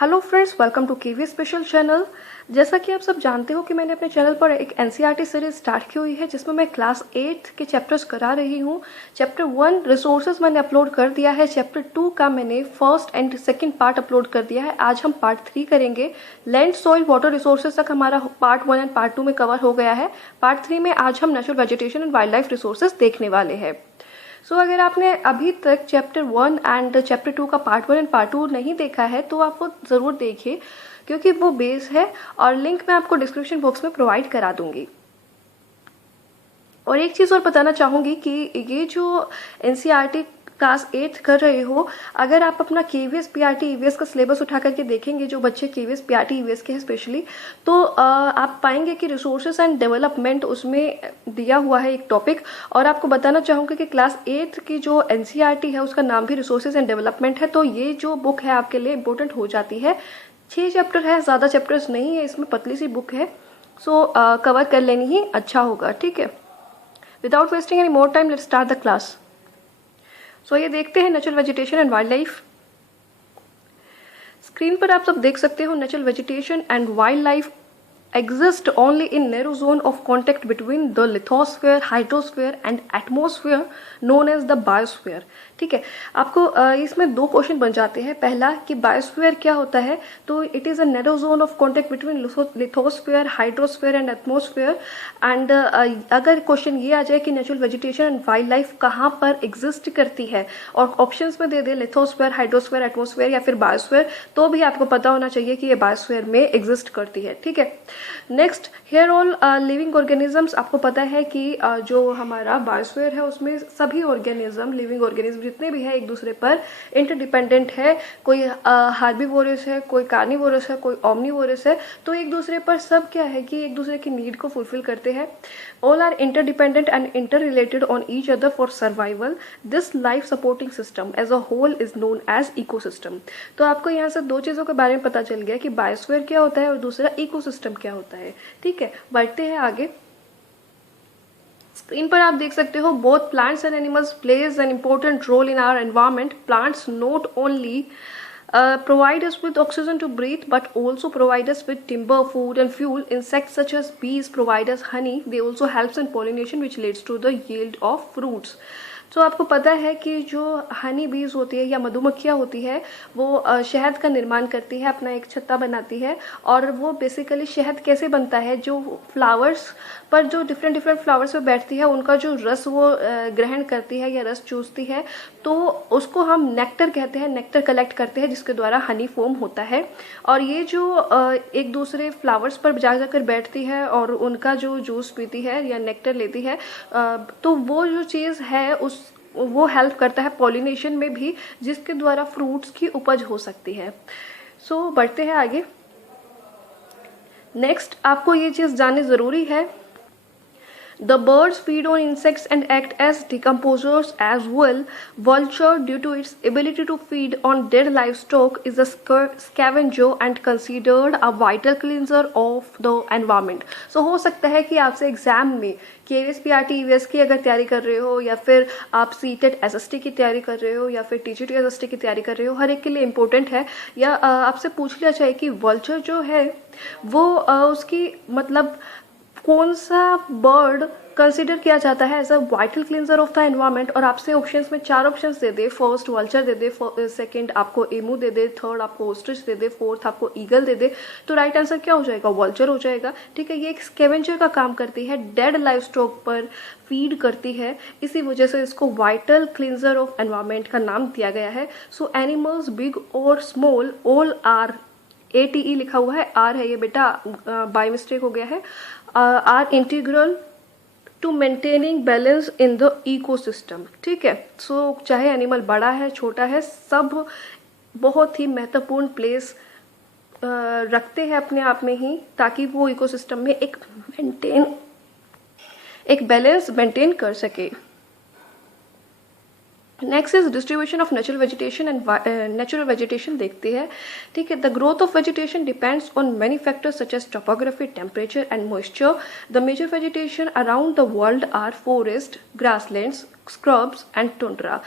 Hello friends, welcome to KV special channel. जैसा कि आप सब जानते हो कि मैंने अपने चैनल पर एक एनसीईआरटी सीरीज स्टार्ट की हुई है जिसमें मैं क्लास 8 के चैप्टर्स करा रही हूँ। चैप्टर 1 रिसोर्सेज मैंने अपलोड कर दिया है। चैप्टर 2 का मैंने first and second part upload कर दिया है। आज हम पार्ट 3 करेंगे। लैंड, सॉइल, वाटर रिसोर्सेज तक हमारा पार्ट 1 एंड पार्ट 2 में कवर हो गया है। पार्ट 3 में आज हम natural vegetation and wild life resources देखने वाले हैं। अगर आपने अभी तक चैप्टर 1 एंड चैप्टर 2 का पार्ट 1 एंड पार्ट 2 नहीं देखा है तो आप वो ज़रूर देखिए, क्योंकि वो बेस है और लिंक मैं आपको डिस्क्रिप्शन बॉक्स में प्रोवाइड करा दूंगी। और एक चीज़ और बताना चाहूँगी कि ये जो एनसीईआरटी क्लास 8 कर रहे हो, अगर आप अपना केवीएस पीआरटी ईवीएस का सिलेबस उठा करके देखेंगे, जो बच्चे केवीएस पीआरटी ईवीएस के हैं स्पेशली, तो आप पाएंगे कि रिसोर्सेज एंड डेवलपमेंट उसमें दिया हुआ है एक टॉपिक। और आपको बताना चाहूँगी कि क्लास 8 की जो एनसीईआरटी है उसका नाम भी रिसोर्सेज एंड डेवलपमेंट है, तो ये जो बुक है आपके लिए इंपॉर्टेंट हो जाती है। 6 चैप्टर है, ज़्यादा चैप्टर्स नहीं है इसमें, पतली सी बुक है। कवर कर लेनी ही अच्छा होगा, ठीक है। Without wasting any more time, let's start the class. ये देखते हैं natural vegetation and wild life. Screen पर आप सब देख सकते हो, natural vegetation and wild life exist only in narrow zone of contact between the lithosphere, hydrosphere and atmosphere known as the biosphere। ठीक है, आपको इसमें दो क्वेश्चन बन जाते हैं। पहला कि बायोस्फीयर क्या होता है, तो it is a narrow zone of contact between lithosphere, hydrosphere and atmosphere. And अगर क्वेश्चन ये आ जाए कि natural vegetation and wild life कहाँ पर एग्जिस्ट करती है और ऑप्शंस में दे दे लिथोस्फीयर, हाइड्रोस्फीयर, एटमोस्फीयर या फिर बायोस्फीयर, तो भी आपको पता होना चाहिए कि ये बायोस्फीयर में एग्जिस्ट करती है, ठीक है। Next, here all living organisms. आपको पता है कि जो हमारा बायोस्फीयर है उसमें सभी ऑर्गेनिज्म, लिविंग ऑर्गेनिज्म जितने भी है एक दूसरे पर इंटरडिपेंडेंट है। कोई हार्बीवोरस है, कोई कार्निवोरस है, कोई ओमनीवोरस है, तो एक दूसरे पर सब क्या है कि एक दूसरे की नीड को फुलफिल करते हैं। All are interdependent and inter related on each other for survival. This life supporting system as a whole is known as ecosystem. तो आपको यहाँ से दो चीज़ों के बारे में पता चल गया कि बायोस्फीयर क्या होता है और दूसरा इकोसिस्टम क्या होता है, ठीक है। बढ़ते हैं आगे। स्क्रीन पर आप देख सकते हो, both plants and animals plays an important role in our environment. Plants not only provide us with oxygen to breathe but also provide us with timber, food and fuel. Insects such as bees provide us honey. They also helps in pollination which leads to the yield of fruits. तो आपको पता है कि जो हनी बीज होती है या मधुमक्खियाँ होती है वो शहद का निर्माण करती है, अपना एक छत्ता बनाती है। और वो बेसिकली शहद कैसे बनता है, जो फ्लावर्स पर, जो डिफरेंट डिफरेंट फ्लावर्स पे बैठती है, उनका जो रस वो ग्रहण करती है या रस चूसती है, तो उसको हम नेक्टर कहते हैं। नेक्टर कलेक्ट करते हैं जिसके द्वारा हनी फॉर्म होता है। और ये जो एक दूसरे फ्लावर्स पर जा जाकर बैठती है और उनका जो जूस पीती है या नेक्टर लेती है, तो वो जो चीज़ है वो हेल्प करता है पॉलिनेशन में भी, जिसके द्वारा फ्रूट्स की उपज हो सकती है। बढ़ते हैं आगे। नेक्स्ट, आपको ये चीज़ जाननी ज़रूरी है, the birds feed on insects and act as decomposers as well. Vulture, due to its ability to feed on dead livestock, is a scavenger and considered a vital cleanser of the environment. हो सकता है कि आपसे exam में KVS PRT EVS की अगर तैयारी कर रहे हो, या फिर आप सीटेट एसएसटी की तैयारी कर रहे हो, या फिर टीजीटी एसएसटी की तैयारी कर रहे हो, हर एक के लिए इंपॉर्टेंट है। या आपसे पूछ लिया जाए कि वल्चर जो है वो उसकी मतलब कौन सा बर्ड कंसिडर किया जाता है as a vital cleanser of the environment, और आपसे ऑप्शंस में 4 ऑप्शंस दे दे। फर्स्ट वल्चर दे दे, सेकंड आपको एमू दे दे, थर्ड आपको ऑस्ट्रिच दे दे, फोर्थ आपको ईगल दे दे, तो राइट आंसर क्या हो जाएगा, वल्चर हो जाएगा, ठीक है। ये एक स्कैवेंजर का काम करती है, डेड लाइफ स्टॉक पर फीड करती है, इसी वजह से इसको वाइटल क्लींजर ऑफ एनवायरमेंट का नाम दिया गया है। एनिमल्स बिग और स्मॉल ऑल आर, ATE लिखा हुआ है, आर है ये बेटा, बाय मिस्टेक हो गया है, are integral to maintaining balance in the ecosystem, ठीक है। चाहे एनिमल बड़ा है छोटा है, सब बहुत ही महत्वपूर्ण प्लेस रखते हैं अपने आप में ही, ताकि वो इकोसिस्टम में एक बैलेंस मेंटेन कर सके। Next is distribution of natural vegetation and natural vegetation देखते हैं, ठीक है। The growth of vegetation depends on many factors such as topography, temperature and moisture. The major vegetation around the world are forest, grasslands, scrubs and tundra.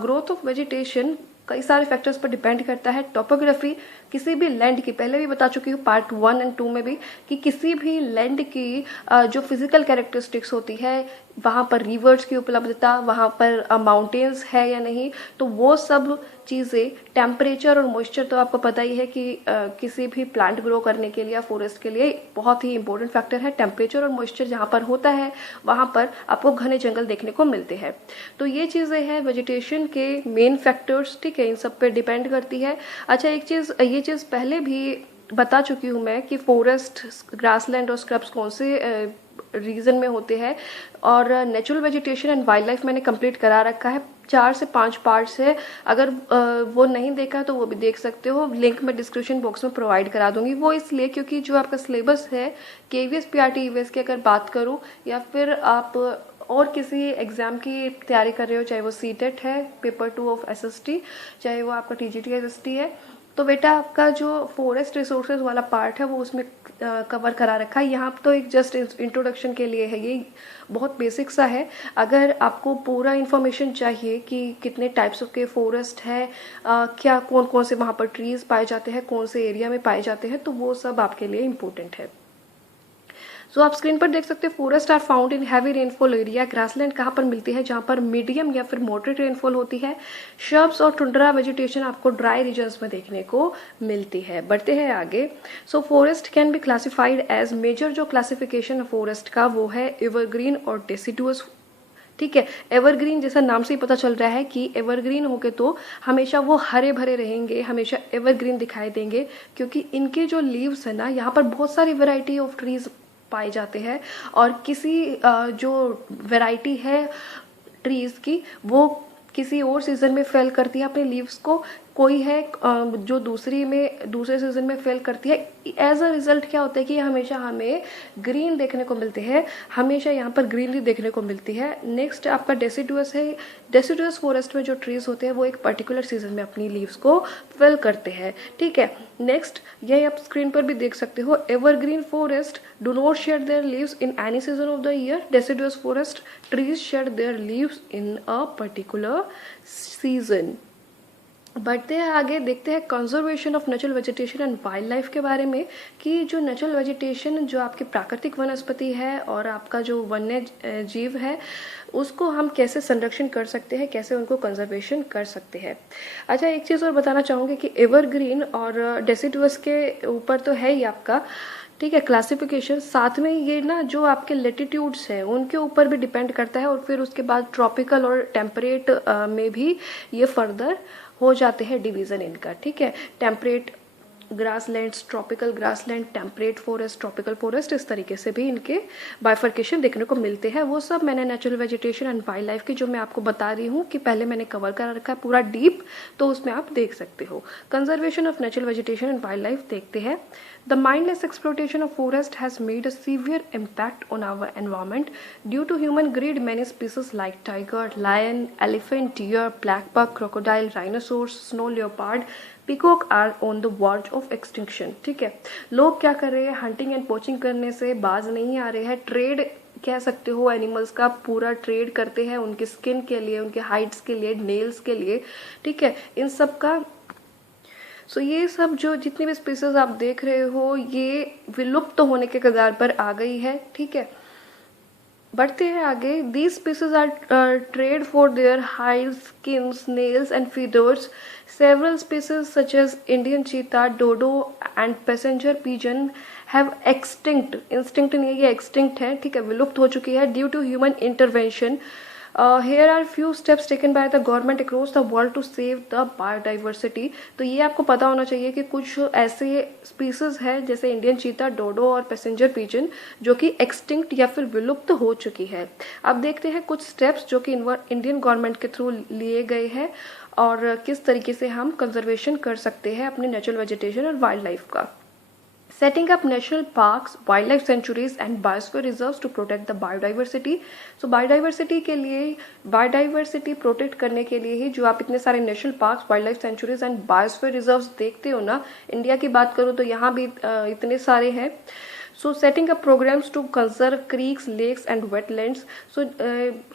Growth of vegetation कई सारे factors पर depend करता है। Topography किसी भी land की, पहले भी बता चुकी हूँ पार्ट 1 एंड 2 में भी, कि किसी भी लैंड की जो फिजिकल कैरेक्टरिस्टिक्स होती है, वहाँ पर रिवर्स की उपलब्धता, वहाँ पर माउंटेन्स है या नहीं, तो वो सब चीज़ें, टेम्परेचर और मॉइस्चर तो आपको पता ही है कि किसी भी प्लांट ग्रो करने के लिए या फॉरेस्ट के लिए बहुत ही इंपॉर्टेंट फैक्टर है। टेम्परेचर और मॉइस्चर जहाँ पर होता है वहाँ पर आपको घने जंगल देखने को मिलते हैं। तो ये चीज़ें हैं वेजिटेशन के मेन फैक्टर्स, ठीक है, इन सब पे डिपेंड करती है। अच्छा, एक चीज़, ये चीज़ पहले भी बता चुकी हूँ मैं कि फॉरेस्ट, ग्रासलैंड और स्क्रब्स कौन से रीजन में होते हैं, और natural vegetation and wild life मैंने कंप्लीट करा रखा है, 4 से 5 पार्ट्स है। अगर वो नहीं देखा तो वो भी देख सकते हो, लिंक मैं डिस्क्रिप्शन बॉक्स में प्रोवाइड करा दूंगी। वो इसलिए क्योंकि जो आपका सिलेबस है केवीएस पीआरटी ईवीएस की अगर बात करूँ, या फिर आप और किसी एग्जाम की तैयारी कर रहे हो, चाहे वो सीटेट है, पेपर 2 ऑफ एसएसटी, चाहे वो आपका टीजीटी एसएसटी है, तो बेटा आपका जो फॉरेस्ट रिसोर्सेज वाला पार्ट है वो उसमें कवर करा रखा है। यहाँ तो एक जस्ट इंट्रोडक्शन के लिए है, ये बहुत बेसिक सा है। अगर आपको पूरा इन्फॉर्मेशन चाहिए कि कितने टाइप्स ऑफ के फॉरेस्ट है, क्या कौन कौन से वहाँ पर ट्रीज पाए जाते हैं, कौन से एरिया में पाए जाते हैं, तो वो सब आपके लिए इम्पोर्टेंट है। सो आप स्क्रीन पर देख सकते हैं, forest are found in heavy rainfall area. Grassland कहाँ पर मिलती है, जहाँ पर मीडियम या फिर मॉडरेट रेनफॉल होती है। शर्ब्स और टुंड्रा वेजिटेशन आपको ड्राई रीजन्स में देखने को मिलती है। बढ़ते हैं आगे। So forest can be classified as, major जो क्लासिफिकेशन है फॉरेस्ट का वो है एवरग्रीन और डेसिडुअस, ठीक है। एवरग्रीन जैसा नाम से ही पता चल रहा है कि एवरग्रीन होके तो हमेशा वो हरे भरे रहेंगे, हमेशा एवरग्रीन दिखाई देंगे, क्योंकि इनके जो लीव्स है ना, यहाँ पर बहुत सारी वेराइटी ऑफ ट्रीज पाए जाते हैं, और किसी जो वैरायटी है ट्रीज की वो किसी और सीजन में फेल करती है अपने लीव्स को, कोई है जो दूसरे सीजन में फेल करती है। एज अ रिजल्ट क्या होता है कि हमेशा हमें ग्रीन देखने को मिलते हैं, हमेशा यहाँ पर ग्रीनरी देखने को मिलती है। नेक्स्ट आपका डेसिडुअस है। डेसिडुअस फॉरेस्ट में जो ट्रीज होते हैं वो एक पर्टिकुलर सीजन में अपनी लीव्स को फेल करते हैं, ठीक है। नेक्स्ट ये आप स्क्रीन पर भी देख सकते हो, evergreen forest do not shade there leaves in any season of the year. Deciduous forest trees shade there leaves in a particular season. बढ़ते हैं आगे, देखते हैं conservation of natural vegetation and wild life के बारे में, कि जो नेचुरल वेजिटेशन, जो आपकी प्राकृतिक वनस्पति है और आपका जो वन्य जीव है, उसको हम कैसे संरक्षण कर सकते हैं, कैसे उनको कंजर्वेशन कर सकते हैं। अच्छा, एक चीज़ और बताना चाहूँगी कि एवरग्रीन और डेसिडुअस के ऊपर तो है ही आपका, ठीक है, क्लासिफिकेशन, साथ में ये ना जो आपके लेटिट्यूड्स हैं उनके ऊपर भी डिपेंड करता है, और फिर उसके बाद ट्रॉपिकल और टेम्परेट में भी ये फर्दर हो जाते हैं डिवीजन इनका, ठीक है। Temperate grasslands, tropical grassland, temperate forest, tropical forest, इस तरीके से भी इनके बाइफर्केशन देखने को मिलते हैं। वो सब मैंने natural vegetation and wild life की जो मैं आपको बता रही हूँ कि पहले मैंने कवर कर रखा है पूरा डीप, तो उसमें आप देख सकते हो। Conservation of natural vegetation and wild life देखते हैं। The mindless exploitation of forest has made a severe impact on our environment. Due to human greed, many species like tiger, lion, elephant, deer, black buck, crocodile, rhinoceros, snow leopard, peacock are on the verge of extinction. ठीक है, लोग क्या कर रहे हैं, hunting and poaching करने से बाज नहीं आ रहे हैं, ट्रेड कह सकते हो एनिमल्स का पूरा ट्रेड करते हैं, उनके स्किन के लिए, उनके हाइड्स के लिए, नेल्स के लिए, ठीक है, इन सब का। सो ये सब जो जितनी भी स्पीसीज आप देख रहे हो ये विलुप्त तो होने के कगार पर आ गई है, ठीक है। बढ़ते हैं आगे। These species are traded for their hides, skins, nails and feathers. Several species such as Indian cheetah, dodo and passenger pigeon have extinct, instinct नहीं है, ये एक्सटिंक्ट है, ठीक है, विलुप्त हो चुकी है due to human intervention. Here are few steps taken by the government across the world to save the biodiversity। तो ये आपको पता होना चाहिए कि कुछ ऐसे स्पीसीज है जैसे इंडियन चीता, डोडो और पैसेंजर पिजन जो कि एक्सटिंक्ट या फिर विलुप्त हो चुकी है। अब देखते हैं कुछ स्टेप्स जो कि इंडियन गवर्नमेंट के थ्रू लिए गए हैं और किस तरीके से हम कंजर्वेशन कर सकते हैं अपने नेचुरल वेजिटेशन और वाइल्ड लाइफ का। Setting up national parks, wildlife sanctuaries and biosphere reserves to protect the biodiversity। So biodiversity के लिए, biodiversity protect करने के लिए ही जो आप इतने सारे national parks, wild life sanctuaries and biosphere reserves देखते हो ना, इंडिया की बात करूँ तो यहाँ भी इतने सारे हैं। So setting up programs to conserve creeks, lakes and wetlands. So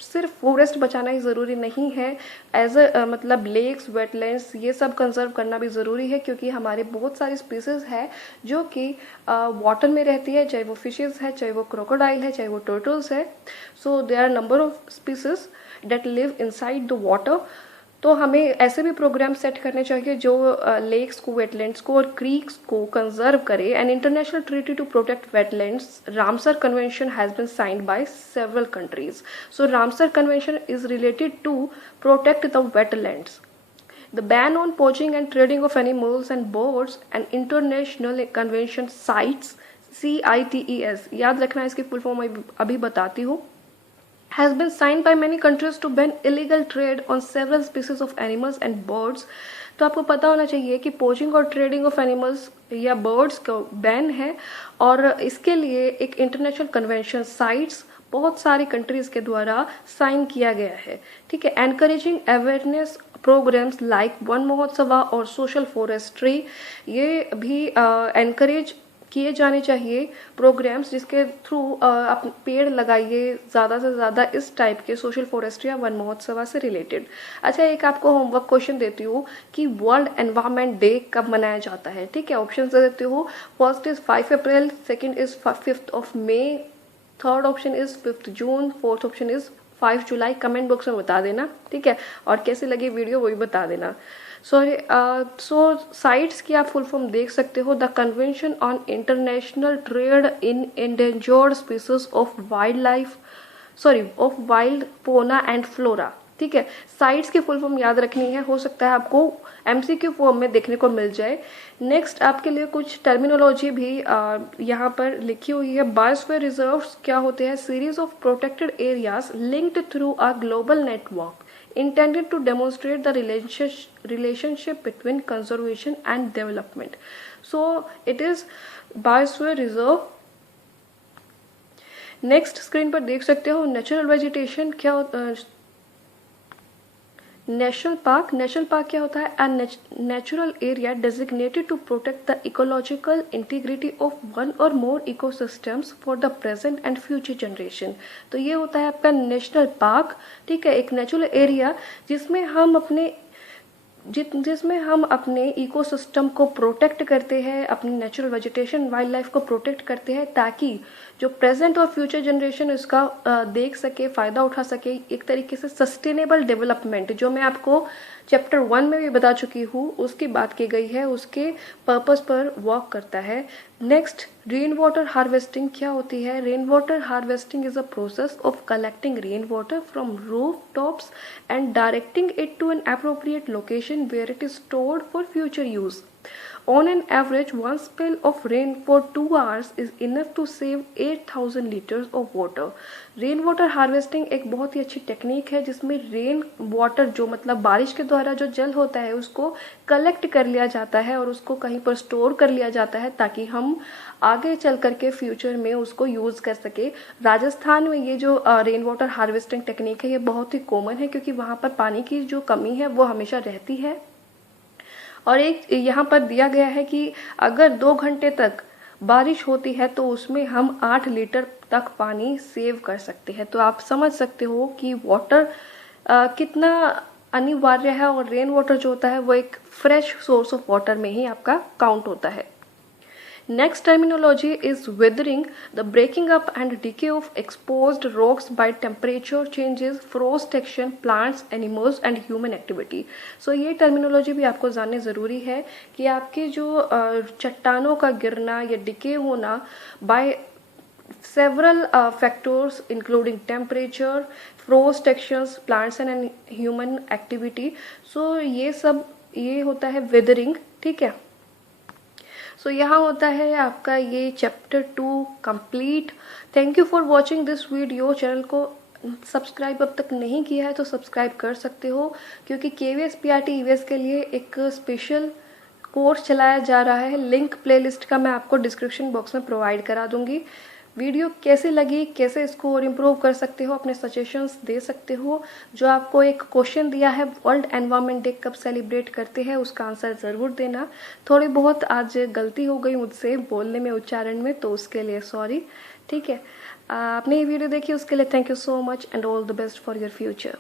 सिर्फ फॉरेस्ट बचाना ही ज़रूरी नहीं है, एज अ मतलब लेक्स, वेटलैंड्स ये सब कंजर्व करना भी ज़रूरी है, क्योंकि हमारे बहुत सारी स्पीसीज़ है जो कि वाटर में रहती है, चाहे वो फिशेज़ है, चाहे वो क्रोकोडाइल है, चाहे वो टर्टल्स है। So there are number of species that live inside the water. तो हमें ऐसे भी प्रोग्राम सेट करने चाहिए जो लेक्स को, वेटलैंड्स को और क्रीक्स को कंजर्व करे। An international treaty to protect wetlands, Ramsar convention has been signed by several countries. So Ramsar convention is related to protect the wetlands. The ban on poaching and trading of animals and birds, an international convention CITES, CITES, याद रखना इसकी full form अभी बताती हूँ, has been signed by many countries to ban illegal trade on several species of animals and birds। तो आपको पता होना चाहिए कि पोचिंग और ट्रेडिंग ऑफ एनिमल्स या बर्ड्स का बैन है, और इसके लिए एक इंटरनेशनल कन्वेंशन साइट्स बहुत सारी कंट्रीज के द्वारा साइन किया गया है। ठीक है, encouraging awareness programmes like Van Mahotsava और सोशल फॉरेस्ट्री, ये भी एनकरेज किए जाने चाहिए प्रोग्राम्स जिसके थ्रू आप पेड़ लगाइए ज़्यादा से ज़्यादा इस टाइप के सोशल फॉरेस्ट्री या वन महोत्सवा से रिलेटेड। अच्छा, एक आपको होमवर्क क्वेश्चन देती हूँ कि वर्ल्ड एनवायरनमेंट डे कब मनाया जाता है। ठीक है, ऑप्शन दे देती हूँ। First is 5 April, second is 5 May, third option is 5 June, fourth option is 5 July. Comment box में बता देना। ठीक है, और कैसे लगी वीडियो वो भी बता देना। सो साइट्स की आप फुल फॉर्म देख सकते हो, the convention on international trade in endangered species of wild life, of wild फोना एंड फ्लोरा। ठीक है, साइट्स की फुल फॉर्म याद रखनी है, हो सकता है आपको एमसीक्यू फॉर्म में देखने को मिल जाए। नेक्स्ट आपके लिए कुछ टर्मिनोलॉजी भी यहाँ पर लिखी हुई है। बायोस्फीयर रिजर्व्स क्या होते हैं? Series of protected areas linked through a global network intended to demonstrate the relationship between conservation and development. So it is biosphere reserve. Next screen पर देख सकते हो नेचुरल वेजिटेशन क्या होता है। नेशनल पार्क क्या होता है? A natural area designated to protect the ecological integrity of one or more ecosystems for the present and future generation. तो ये होता है आपका नेशनल पार्क। ठीक है, एक नेचुरल एरिया जिसमें हम अपने इकोसिस्टम को प्रोटेक्ट करते हैं, अपनी नेचुरल वेजिटेशन, वाइल्ड लाइफ को प्रोटेक्ट करते हैं, ताकि जो प्रेजेंट और फ्यूचर जनरेशन इसका देख सके, फायदा उठा सके। एक तरीके से सस्टेनेबल डेवलपमेंट, जो मैं आपको चैप्टर 1 में भी बता चुकी हूँ, उसकी बात की गई है, उसके पर्पस पर वर्क करता है। नेक्स्ट, रेन वाटर हार्वेस्टिंग क्या होती है? Rain water harvesting is a process of collecting rain water from roof tops and directing it to an appropriate location where it is stored for future use. On an average, one spill of rain for 2 hours is enough to save 8,000 liters of water. Rain water harvesting एक बहुत ही अच्छी technique है जिसमें rain water, जो मतलब बारिश के द्वारा जो जल होता है, उसको कलेक्ट कर लिया जाता है और उसको कहीं पर स्टोर कर लिया जाता है, ताकि हम आगे चल करके फ्यूचर में उसको यूज कर सके। राजस्थान में ये जो रेन वाटर हार्वेस्टिंग टेक्निक है, ये बहुत ही कॉमन है, क्योंकि वहाँ पर पानी की जो कमी है वो हमेशा रहती है। और एक यहाँ पर दिया गया है कि अगर 2 घंटे तक बारिश होती है तो उसमें हम 8 लीटर तक पानी सेव कर सकते हैं। तो आप समझ सकते हो कि वाटर कितना अनिवार्य है, और रेन वाटर जो होता है वो एक फ्रेश सोर्स ऑफ वाटर में ही आपका काउंट होता है। Next terminology is weathering, the breaking up and decay of exposed rocks by temperature changes, frost action, plants, animals and human activity. So ये terminology भी आपको जानने ज़रूरी है कि आपके जो चट्टानों का गिरना या डिके होना by several factors including temperature, frost actions, plants and human activity. So ये होता है weathering। ठीक है, सो यहाँ होता है आपका ये chapter 2 complete. Thank you for watching this video. Channel को सब्सक्राइब अब तक नहीं किया है तो सब्सक्राइब कर सकते हो, क्योंकि KVS PRT EVS के लिए एक स्पेशल कोर्स चलाया जा रहा है। लिंक प्लेलिस्ट का मैं आपको डिस्क्रिप्शन बॉक्स में प्रोवाइड करा दूंगी। वीडियो कैसी लगी, कैसे इसको और इम्प्रूव कर सकते हो, अपने सजेशंस दे सकते हो। जो आपको एक क्वेश्चन दिया है वर्ल्ड एनवायरनमेंट डे कब सेलिब्रेट करते हैं, उसका आंसर ज़रूर देना। थोड़ी बहुत आज गलती हो गई मुझसे बोलने में, उच्चारण में, तो उसके लिए सॉरी। ठीक है, आपने ये वीडियो देखी उसके लिए thank you so much and all the best for your future.